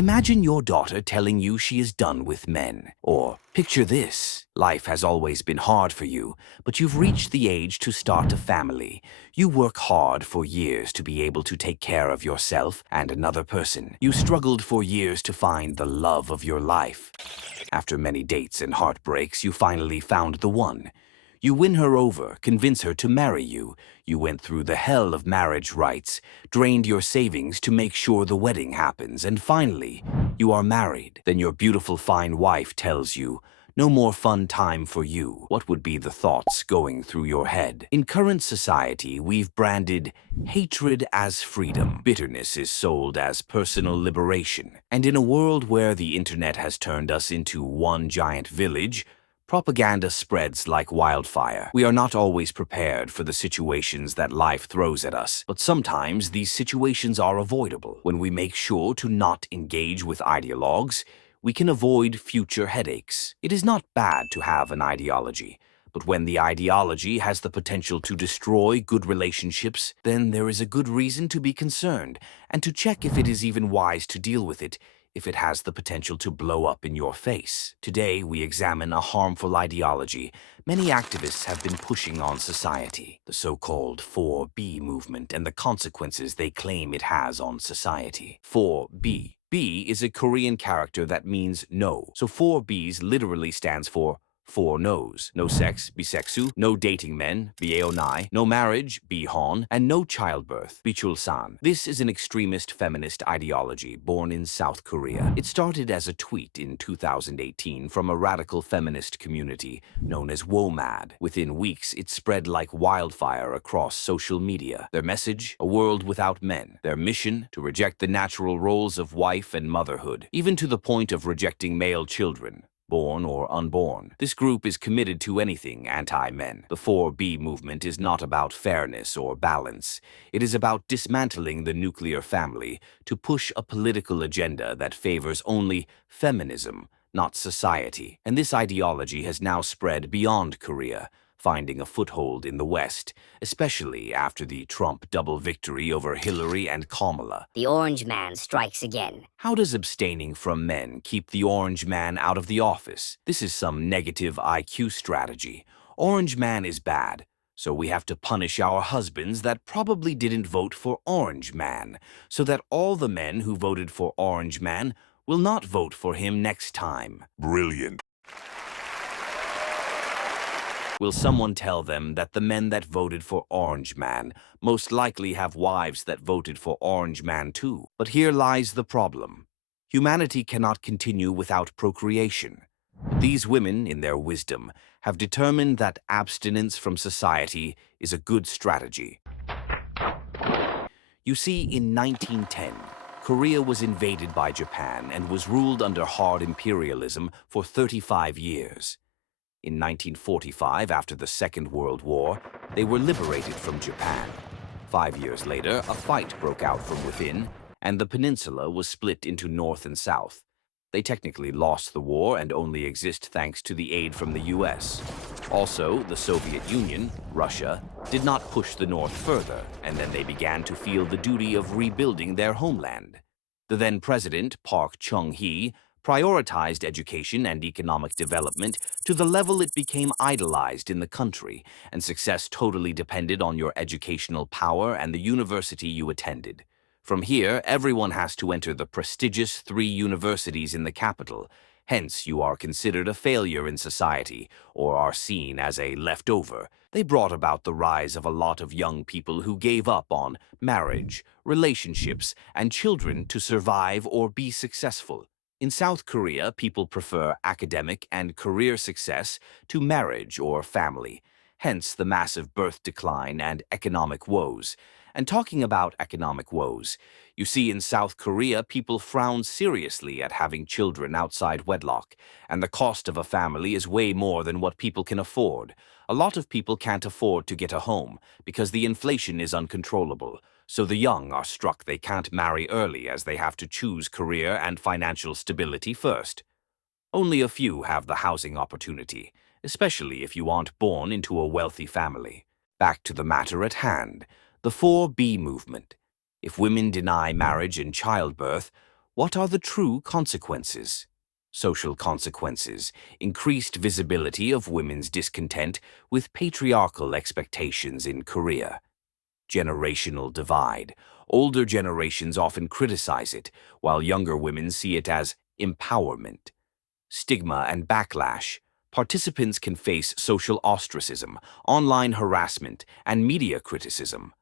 Imagine your daughter telling you she is done with men. Or, picture this. Life has always been hard for you, but you've reached the age to start a family. You work hard for years to be able to take care of yourself and another person. You struggled for years to find the love of your life. After many dates and heartbreaks, you finally found the one. You win her over, convince her to marry you. You went through the hell of marriage rites, drained your savings to make sure the wedding happens, and finally, you are married. Then your beautiful fine wife tells you, no more fun time for you. What would be the thoughts going through your head? In current society, we've branded hatred as freedom. Bitterness is sold as personal liberation. And in a world where the internet has turned us into one giant village, propaganda spreads like wildfire. We are not always prepared for the situations that life throws at us, but sometimes these situations are avoidable. When we make sure to not engage with ideologues, we can avoid future headaches. It is not bad to have an ideology, but when the ideology has the potential to destroy good relationships, then there is a good reason to be concerned and to check if it is even wise to deal with it if it has the potential to blow up in your face. Today, we examine a harmful ideology many activists have been pushing on society, the so-called 4B movement and the consequences they claim it has on society. 4B. B is a Korean character that means no, so 4Bs literally stands for 4 no's. No sex, biseksu, no dating men, byeonai, no marriage, bihon, and no childbirth, bichulsan. This is an extremist feminist ideology born in South Korea. It started as a tweet in 2018 from a radical feminist community known as WOMAD. Within weeks, it spread like wildfire across social media. Their message, a world without men. Their mission, to reject the natural roles of wife and motherhood, even to the point of rejecting male children, born or unborn. This group is committed to anything anti-men. The 4B movement is not about fairness or balance. It is about dismantling the nuclear family to push a political agenda that favors only feminism, not society. And this ideology has now spread beyond Korea, finding a foothold in the West, especially after the Trump double victory over Hillary and Kamala. The orange man strikes again. How does abstaining from men keep the orange man out of the office? This is some negative IQ strategy. Orange man is bad, so we have to punish our husbands that probably didn't vote for orange man, so that all the men who voted for orange man will not vote for him next time. Brilliant. Will someone tell them that the men that voted for Orange Man most likely have wives that voted for Orange Man too? But here lies the problem. Humanity cannot continue without procreation. These women, in their wisdom, have determined that abstinence from society is a good strategy. You see, in 1910, Korea was invaded by Japan and was ruled under hard imperialism for 35 years. In 1945, after the Second World War, they were liberated from Japan. 5 years later, a fight broke out from within, and the peninsula was split into North and South. They technically lost the war and only exist thanks to the aid from the US. Also, the Soviet Union, Russia, did not push the North further, and then they began to feel the duty of rebuilding their homeland. The then president, Park Chung-hee, prioritized education and economic development to the level it became idolized in the country, and success totally depended on your educational power and the university you attended. From here, everyone has to enter the prestigious 3 universities in the capital. Hence, you are considered a failure in society, or are seen as a leftover. They brought about the rise of a lot of young people who gave up on marriage, relationships, and children to survive or be successful. In South Korea, people prefer academic and career success to marriage or family, hence the massive birth decline and economic woes. And talking about economic woes, you see in South Korea, people frown seriously at having children outside wedlock, and the cost of a family is way more than what people can afford. A lot of people can't afford to get a home because the inflation is uncontrollable. So the young are struck they can't marry early as they have to choose career and financial stability first. Only a few have the housing opportunity, especially if you aren't born into a wealthy family. Back to the matter at hand, the 4B movement. If women deny marriage and childbirth, What are the true consequences? Social consequences: increased visibility of women's discontent with patriarchal expectations in Korea. Generational divide: older generations often criticize it, while younger women see it as empowerment. Stigma and backlash: participants can face social ostracism, online harassment, and media criticism.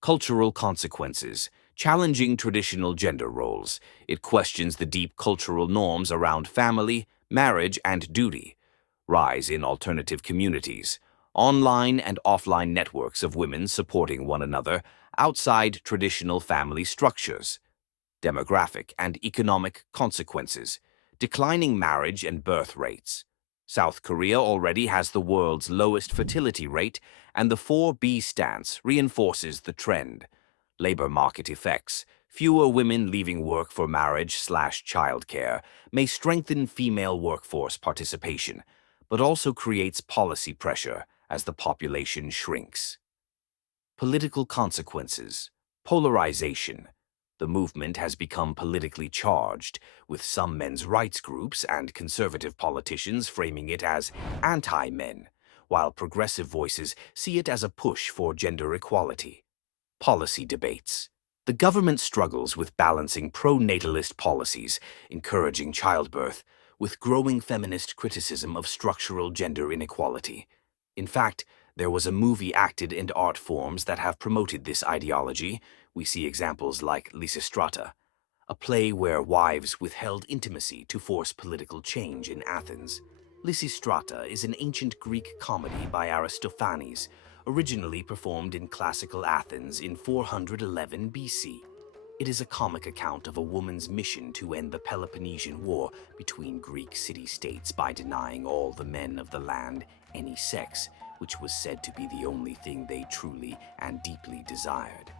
Cultural consequences: challenging traditional gender roles. It questions the deep cultural norms around family, marriage, and duty. Rise in alternative communities: online and offline networks of women supporting one another outside traditional family structures. Demographic and economic consequences: declining marriage and birth rates. South Korea already has the world's lowest fertility rate, and the 4B stance reinforces the trend. Labor market effects: fewer women leaving work for marriage/childcare may strengthen female workforce participation, but also creates policy pressure as the population shrinks. Political consequences: polarization. The movement has become politically charged, with some men's rights groups and conservative politicians framing it as anti-men, while progressive voices see it as a push for gender equality. Policy debates: the government struggles with balancing pro-natalist policies, encouraging childbirth, with growing feminist criticism of structural gender inequality. In fact, there was a movie acted and art forms that have promoted this ideology. We see examples like Lysistrata, a play where wives withheld intimacy to force political change in Athens. Lysistrata is an ancient Greek comedy by Aristophanes, originally performed in classical Athens in 411 BC. It is a comic account of a woman's mission to end the Peloponnesian War between Greek city-states by denying all the men of the land any sex, which was said to be the only thing they truly and deeply desired.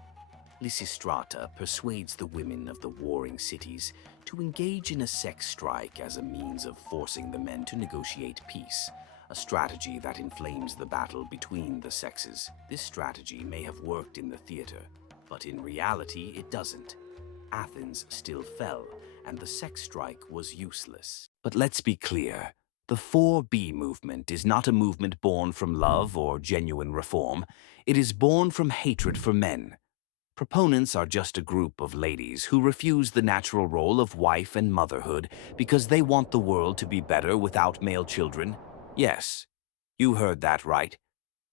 Lysistrata persuades the women of the warring cities to engage in a sex strike as a means of forcing the men to negotiate peace, a strategy that inflames the battle between the sexes. This strategy may have worked in the theater, but in reality it doesn't. Athens still fell, and the sex strike was useless. But let's be clear. The 4B movement is not a movement born from love or genuine reform. It is born from hatred for men. Proponents are just a group of ladies who refuse the natural role of wife and motherhood because they want the world to be better without male children. Yes, you heard that right.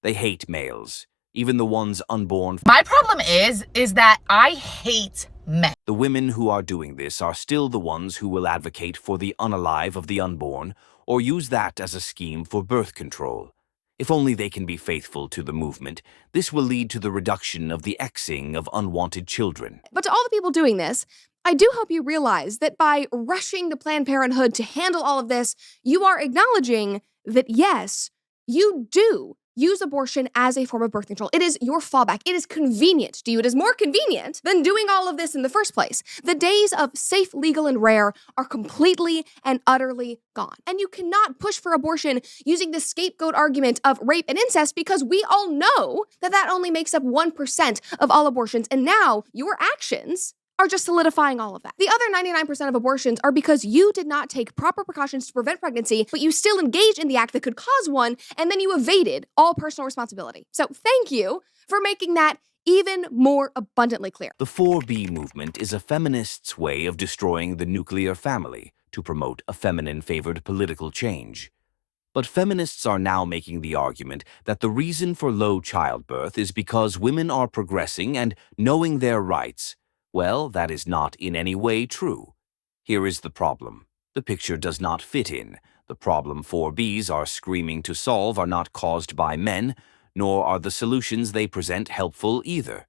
They hate males, even the ones unborn. My problem is that I hate men. The women who are doing this are still the ones who will advocate for the unalive of the unborn or use that as a scheme for birth control. If only they can be faithful to the movement, this will lead to the reduction of the Xing of unwanted children. But to all the people doing this, I do hope you realize that by rushing to Planned Parenthood to handle all of this, you are acknowledging that yes, you do use abortion as a form of birth control. It is your fallback. It is convenient to you. It is more convenient than doing all of this in the first place. The days of safe, legal, and rare are completely and utterly gone. And you cannot push for abortion using the scapegoat argument of rape and incest because we all know that that only makes up 1% of all abortions. And now your actions are just solidifying all of that. The other 99% of abortions are because you did not take proper precautions to prevent pregnancy, but you still engaged in the act that could cause one, and then you evaded all personal responsibility. So thank you for making that even more abundantly clear. The 4B movement is a feminist's way of destroying the nuclear family to promote a feminine-favored political change. But feminists are now making the argument that the reason for low childbirth is because women are progressing and knowing their rights. Well, that is not in any way true. Here is the problem. The picture does not fit in. The problem 4Bs are screaming to solve are not caused by men, nor are the solutions they present helpful either.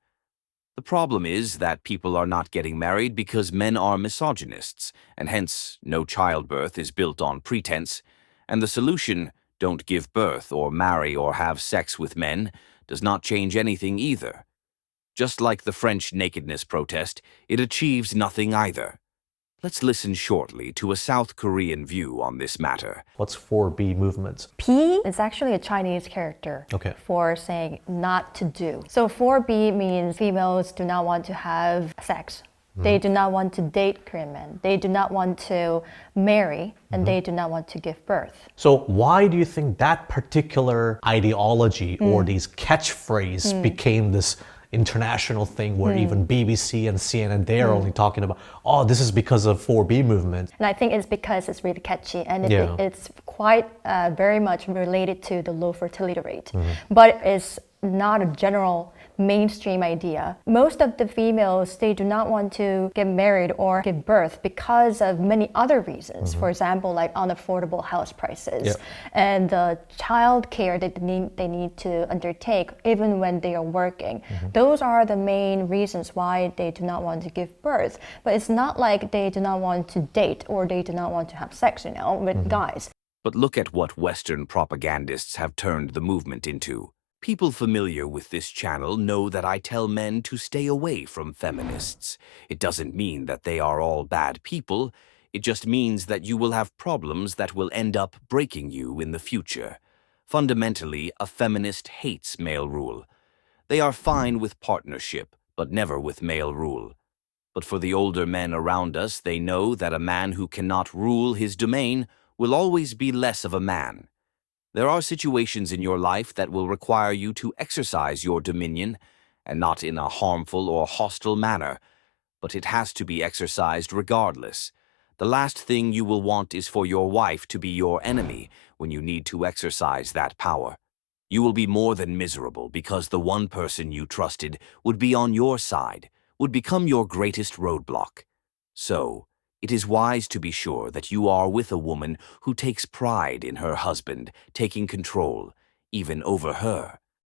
The problem is that people are not getting married because men are misogynists, and hence no childbirth is built on pretense, and the solution, don't give birth or marry or have sex with men, does not change anything either. Just like the French nakedness protest, it achieves nothing either. Let's listen shortly to a South Korean view on this matter. What's 4B movement? P is actually a Chinese character for saying not to do. So 4B means females do not want to have sex They do not want to date Korean men. They do not want to marry, and they do not want to give birth. So why do you think that particular ideology or these catchphrase became this international thing where even BBC and CNN, they're only talking about, oh, this is because of 4B movement. And I think it's because it's really catchy and it's quite very much related to the low fertility rate. But it's not a general mainstream idea. Most of the females, they do not want to get married or give birth because of many other reasons. For example, like unaffordable house prices and the child care that they need to undertake even when they are working. Those are the main reasons why they do not want to give birth. But it's not like they do not want to date or they do not want to have sex, with guys. But look at what Western propagandists have turned the movement into. People familiar with this channel know that I tell men to stay away from feminists. It doesn't mean that they are all bad people. It just means that you will have problems that will end up breaking you in the future. Fundamentally, a feminist hates male rule. They are fine with partnership, but never with male rule. But for the older men around us, they know that a man who cannot rule his domain will always be less of a man. There are situations in your life that will require you to exercise your dominion, and not in a harmful or hostile manner, but it has to be exercised regardless. The last thing you will want is for your wife to be your enemy when you need to exercise that power. You will be more than miserable because the one person you trusted would be on your side, would become your greatest roadblock. So, it is wise to be sure that you are with a woman who takes pride in her husband taking control, even over her.